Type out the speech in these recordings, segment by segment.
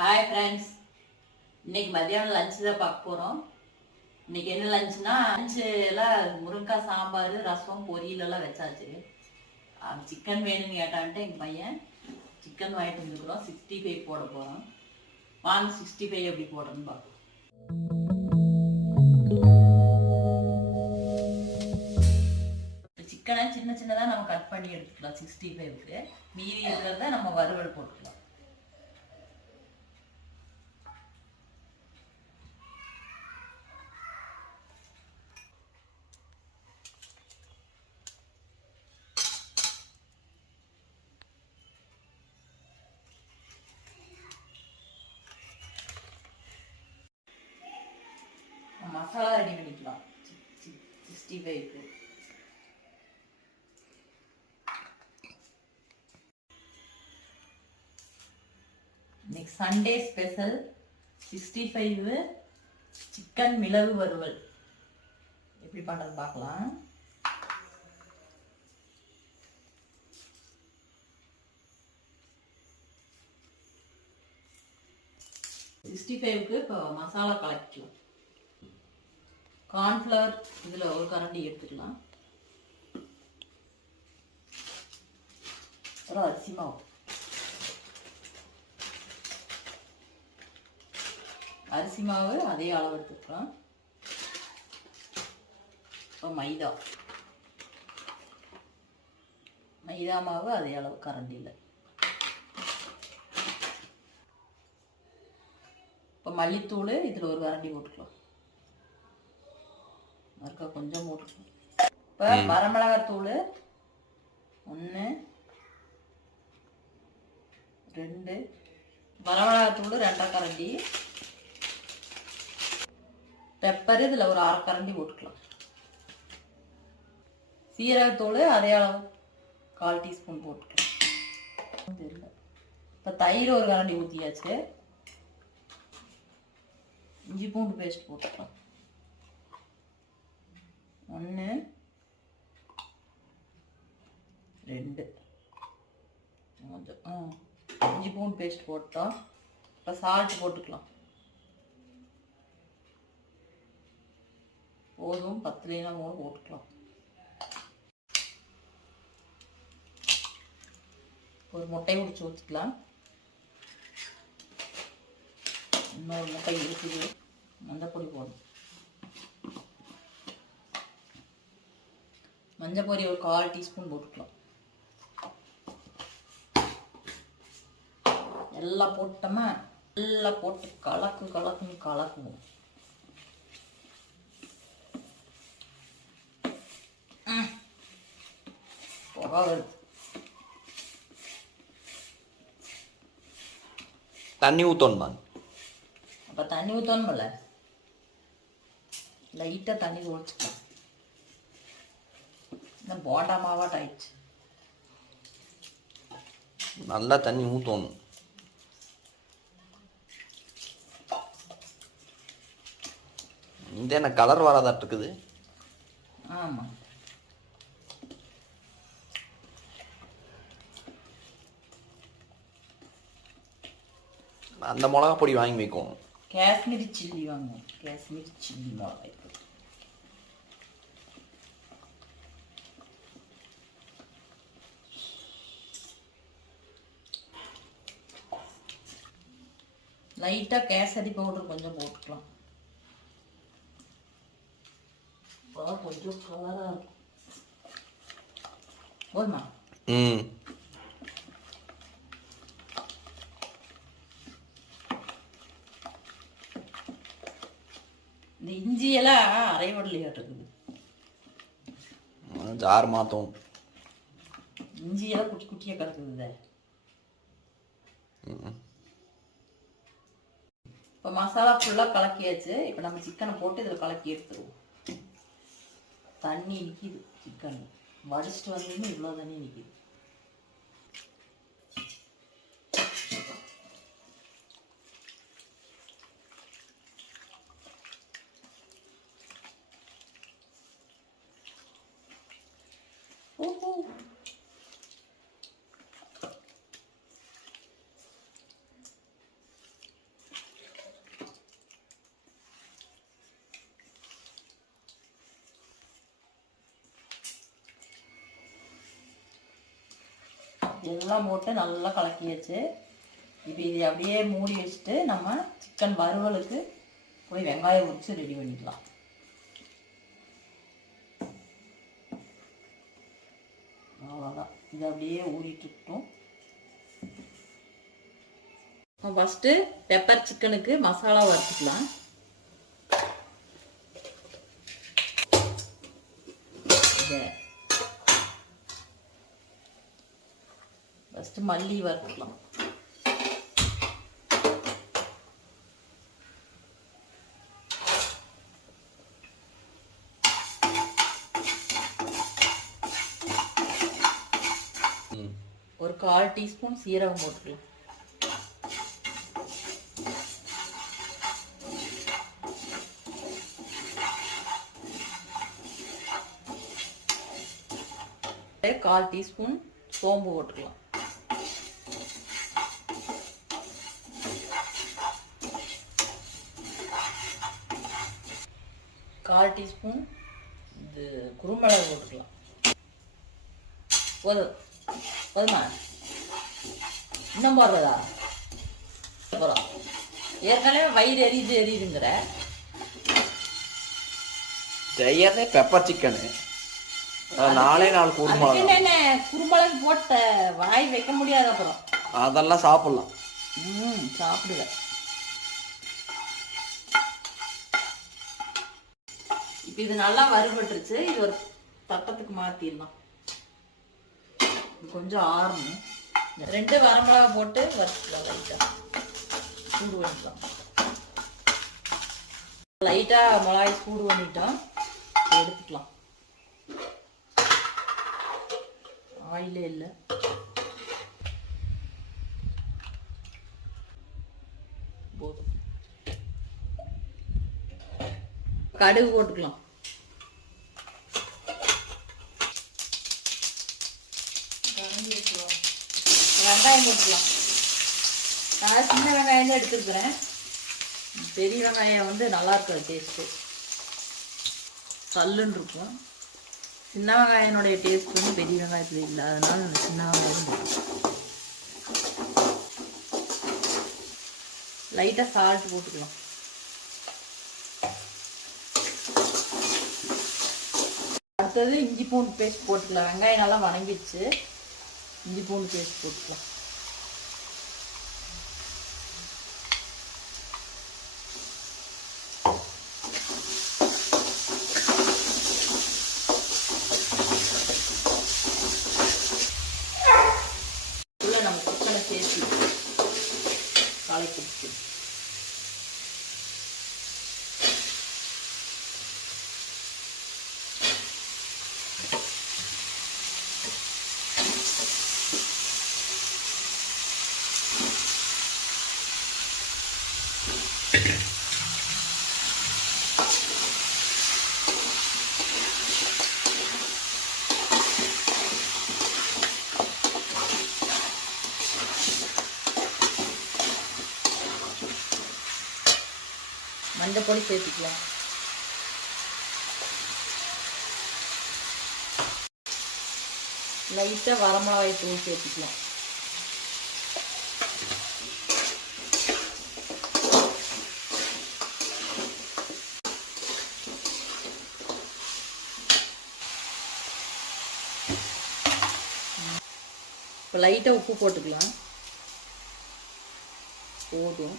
Hi friends, இன்னைக்கு மதியானம் lunch தான் பார்க்க போகிறோம். இன்னைக்கு என்ன லஞ்சுலாம் முருங்கைக்காய் சாம்பார், ரசம், பொரியல் எல்லாம் வச்சாச்சு. சிக்கன் வேணும்னு கேட்டான்ட்டு எங்கள் பையன் சிக்கன் வாங்கிட்டு வந்துருக்குறோம். 65 போட போகிறோம். வாங்க 65 எப்படி போடுறோன்னு பார்ப்போம். சிக்கனை சின்ன சின்னதாக நம்ம கட் பண்ணி எடுத்துக்கலாம். 65க்கு மீதி இருக்கிறத நம்ம வறுவல் போட்டுக்கலாம். மசாலா ரெடி பண்ணிக்கலாம் 65க்கு. இன்னைக்கு சண்டே ஸ்பெஷல் 65 சிக்கன் மிளகு வறுவல் எப்படி பண்றது பார்க்கலாம். இப்போ மசாலா கலக்கலாம். கார்ன்ஃப்ளவர் இதில் ஒரு கரண்டி எடுத்துக்கலாம். ஒரு அரிசி மாவு, அரிசி மாவு அதே அளவு எடுத்துக்கலாம். இப்போ மைதா மாவு அதே அளவு கரண்டியில். இப்போ மல்லித்தூள் இதில் ஒரு கரண்டி போட்டுக்கலாம். மறுக்கா கொஞ்சம் போட்டுக்கலாம். இப்போ வரமிளகாத்தூள் 1 2, வரமிளகாத்தூள் 2 கரண்டி, பெப்பர் இதில் ஒரு 1/2 கரண்டி போட்டுக்கலாம். சீரகத்தூள் அதே அளவு 1/4 டீஸ்பூன் போட்டுக்கலாம். இப்போ தயிர் ஒரு கரண்டி ஊற்றியாச்சு. இஞ்சி பூண்டு பேஸ்ட் போட்டுக்கலாம். 1 2 கொஞ்சம் இஞ்சி பூண்டு பேஸ்ட் போட்டோம். இப்போ சால்ட் போட்டுக்கலாம். போதும், 10 கூட போட்டுக்கலாம். ஒரு முட்டையை உடிச்சு ஊற்றிக்கலாம். இன்னொரு முட்டை இருக்குது. மஞ்சப்பொடி போடணும். மஞ்சப்பொடி ஒரு 1/4 டீஸ்பூன் போட்டுக்கலாம். எல்லாம் போட்டோமா, எல்லாம் போட்டு கலக்குன்னு கலக்குவோம். புகை வருது. தண்ணி ஊற்றணுமா? அப்போ தண்ணி ஊற்றணுமில்ல, லைட்டாக தண்ணி ஒழிச்சுக்கலாம். இந்த போண்டா மாவாட்ட ஆயிடுச்சு. நல்லா தண்ணி ஊற்றணும். இந்த என்ன கலர் வராதாட்டு இருக்குது? ஆமாம், அந்த மிளகா பொடி வாங்கி வைக்கும். காஷ்மீரி சில்லி வாங்குவோம். காஷ்மீரி சில்லி மிளகாய் லைட்டாக கேசரி பவுடர் கொஞ்சம் போட்டுக்கலாம். கொஞ்சம் கலராக இருக்கும். போதுமா? இந்த இஞ்சியெல்லாம் அரைவடலையாட்டுக்குது. ஜார் மாற்றும். இஞ்சியெல்லாம் குட்டி குட்டியாக கிடக்குது. இப்போ மசாலா ஃபுல்லாக கலக்கியாச்சு. இப்போ நம்ம சிக்கனை போட்டு இதில் கலக்கி எடுத்துருவோம். தண்ணி நிற்கிது. சிக்கன் வடிச்சிட்டு வந்ததுன்னு இவ்வளோ தண்ணி நிற்கிது. எல்லாம் போட்டு நல்லா கலக்கியாச்சு. இப்போ இது அப்படியே மூடி வச்சுட்டு நம்ம சிக்கன் வறுவலுக்கு போய் வெங்காயம் உரிச்சு ரெடி பண்ணிக்கலாம். அவ்வளோதான். இது அப்படியே ஊறிட்டுட்டோம். ஃபஸ்ட்டு பெப்பர் சிக்கனுக்கு மசாலா வறுத்துக்கலாம். ஃபஸ்ட்டு மல்லி வறுத்துக்கலாம். ஒரு 1/4 டீஸ்பூன் சீரகம் போட்டுக்கலாம். ஒரு 1/4 டீஸ்பூன் சோம்பு போட்டுக்கலாம். கால் டீஸ்பூன் இது குருமிளகு போட்டுக்கலாம். போதுமா? இன்னும் போடுறதா? அப்புறம் ஏற்கனவே வயிறு எரியுதுங்கிற செய்யறதே பெப்பர் சிக்கனு. 4 குருமிளகு. என்ன குருமிளகு போட்ட வாய் வைக்க முடியாது. அப்புறம் அதெல்லாம் சாப்பிடலாம். சாப்பிடுவேன். இப்போ இது நல்லா வறுபட்டுருச்சு. இது ஒரு தட்டத்துக்கு மாற்றிடலாம். கொஞ்சம் ஆறணும். 2 வரமிளகா போட்டு வறுத்துக்கலாம். லைட்டாக சூடு பண்ணிக்கலாம். லைட்டாக மிளகாய் சூடு பண்ணிட்டோம். எடுத்துக்கலாம். ஆயிலே இல்லை. போதும். கடுகு போட்டுக்கலாம். வெங்காயம் போட்டுக்கலாம். நான் சின்ன வெங்காயம் தான் எடுத்துருக்குறேன். பெரிய வெங்காயம் வந்து நல்லா இருக்காது டேஸ்ட்டு. சல்லுன்னு இருக்கும். சின்ன வெங்காயனுடைய டேஸ்ட் வந்து பெரிய வெங்காயத்தில் இல்லை. அதனால நான் சின்ன வெங்காயம் போட்டுக்கலாம். லைட்டாக சால்ட் போட்டுக்கலாம். அடுத்தது இஞ்சி பூண்டு பேஸ்ட் போட்டுக்கலாம். வெங்காயம் நல்லா வணங்கிடுச்சு. இஞ்சி பூண்டு பேஸ்ட் போட்டுக்கலாம். நம்ம சிக்கனை சேர்த்து கலக்கிடுச்சு. மஞ்சப்பொடி சேர்த்துக்கலாம். லைட்டாக வரமிளகாய் தூள் சேர்த்துக்கலாம். இப்போ லைட்டாக உப்பு போட்டுக்கலாம். போதும்.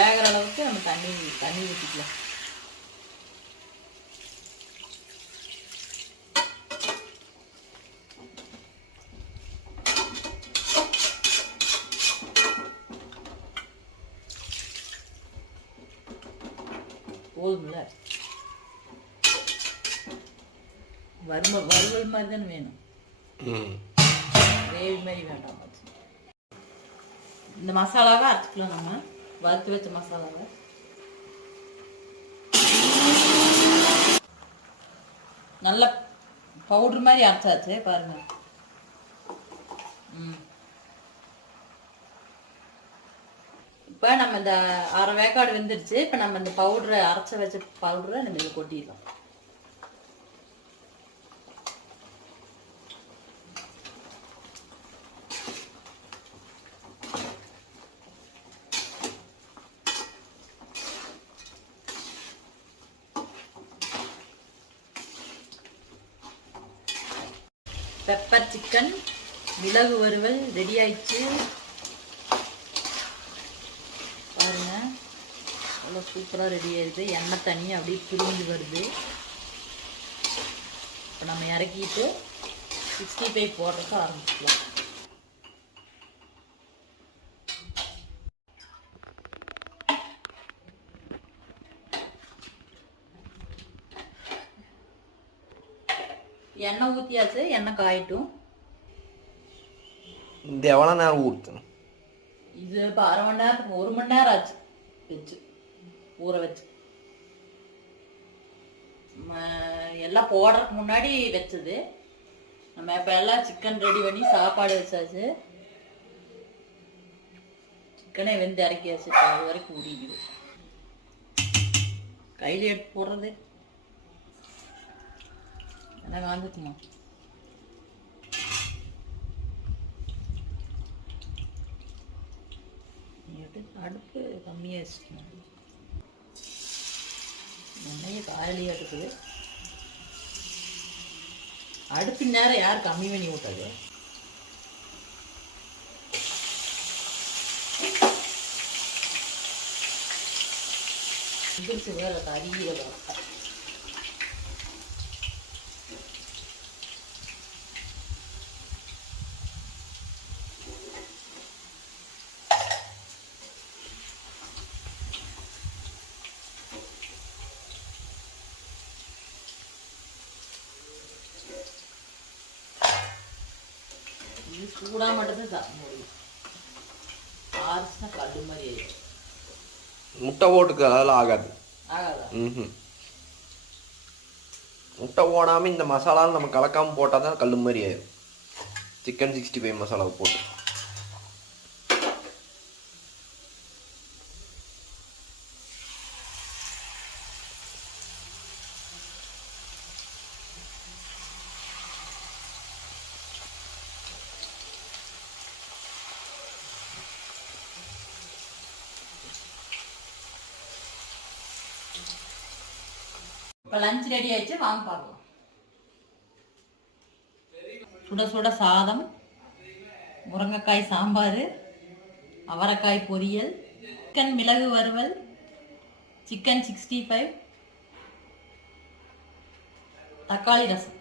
வேகிற அளவுக்கு நம்ம தண்ணி ஊற்றிக்கலாம். போதும்ல. வறுவல் மாதிரி தானே வேணும். கிரேவி மாதிரி வேண்டாம். இந்த மசாலாவை அரைச்சிக்கலாம். நம்ம வறுத்து வச்ச மசாலாவை நல்ல பவுடர் மாதிரி அரைச்சாச்சு பாருங்க. இப்போ நம்ம இந்த அரை வேக்காடு வெந்துருச்சு. இப்போ நம்ம இந்த பவுடரை அரைச்சி வச்ச பவுடரை நம்ம இதை கொட்டிடலாம். பெப்பர் சிக்கன் மிளகு வறுவல் ரெடி ஆயிடுச்சு. பாருங்க, அவ்வளோ சூப்பராக ரெடி ஆயிடுது. எண்ணெய் தண்ணி அப்படியே பிரிஞ்சு வருது. இப்போ நம்ம இறக்கிட்டு 65 போடுறதுக்கு ஆரம்பிக்கலாம். எண்ணெய் ஊற்றியாச்சு. எண்ணெய் காயட்டும். இந்த எவ்வளோ நேரம் ஊற்றணும்? இது இப்போ அரை மணி நேரத்துக்கு 1 மணி நேரம் ஆச்சு வச்சு ஊற வச்சு. எல்லாம் போடுறதுக்கு முன்னாடி வச்சது. நம்ம இப்போ எல்லாம் சிக்கன் ரெடி பண்ணி சாப்பாடு வச்சாச்சு. சிக்கனே வெந்து இறக்கியாச்சு. அது வரைக்கும் ஊறிக்குது. கையில் எடுத்து போடுறது என்ன காந்துக்குமா? அடுப்பு கம்மியாக வச்சுக்கணும். எண்ணெயை காயிலியாக இருக்குது. அடுப்பு நேரம் யார் கம்மி பண்ணி விட்டது? வேற கறியில சூடா மட்டும்தான் சாப்பிட முடியும். ஆறுச்சுன்னா கல்லு மாதிரி ஆயிடும். முட்டை போட்டுக்கு அதெல்லாம் ஆகாது. ஆகாதா? முட்டை போடாமல் இந்த மசாலாவும் நம்ம கலக்காமல் போட்டால் தான் கல் மாதிரி ஆயிடும். சிக்கன் 65 மசாலாவை போட்டு இப்போ லஞ்ச் ரெடி ஆயிடுச்சு. வாங்க பார்க்கலாம். சுட சுட சாதம், முருங்கைக்காய் சாம்பார், அவரைக்காய் பொரியல், சிக்கன் மிளகு வறுவல், சிக்கன் 65, தக்காளி ரசம்.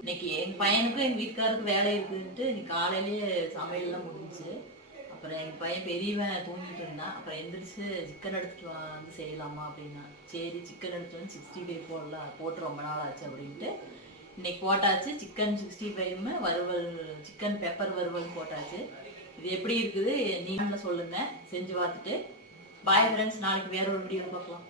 இன்னைக்கு என் பையனுக்கும் எங்கள் வீட்டுக்காருக்கும் வேலை இருக்குதுன்ட்டு இன்னைக்கு காலையிலேயே சமையல்லாம் முடிஞ்சிச்சு. அப்புறம் எங்கள் பையன் பெரியவன் தூங்கிட்டு இருந்தான். அப்புறம் எந்திரிச்சு சிக்கன் எடுத்துட்டு வந்து செய்யலாமா அப்படின்னா, சரி சிக்கன் எடுத்துட்டு வந்து 65 போட்டு ரொம்ப நாள் ஆச்சு அப்படின்ட்டு இன்னைக்கு போட்டாச்சு. சிக்கன் 65 வறுவல், சிக்கன் பெப்பர் வறுவல் போட்டாச்சு. இது எப்படி இருக்குது நீங்களும் சொல்லுங்க, செஞ்சு பார்த்துட்டு. பாய் ஃப்ரெண்ட்ஸ், நாளைக்கு வேற ஒரு வீடியோ பார்க்கலாம்.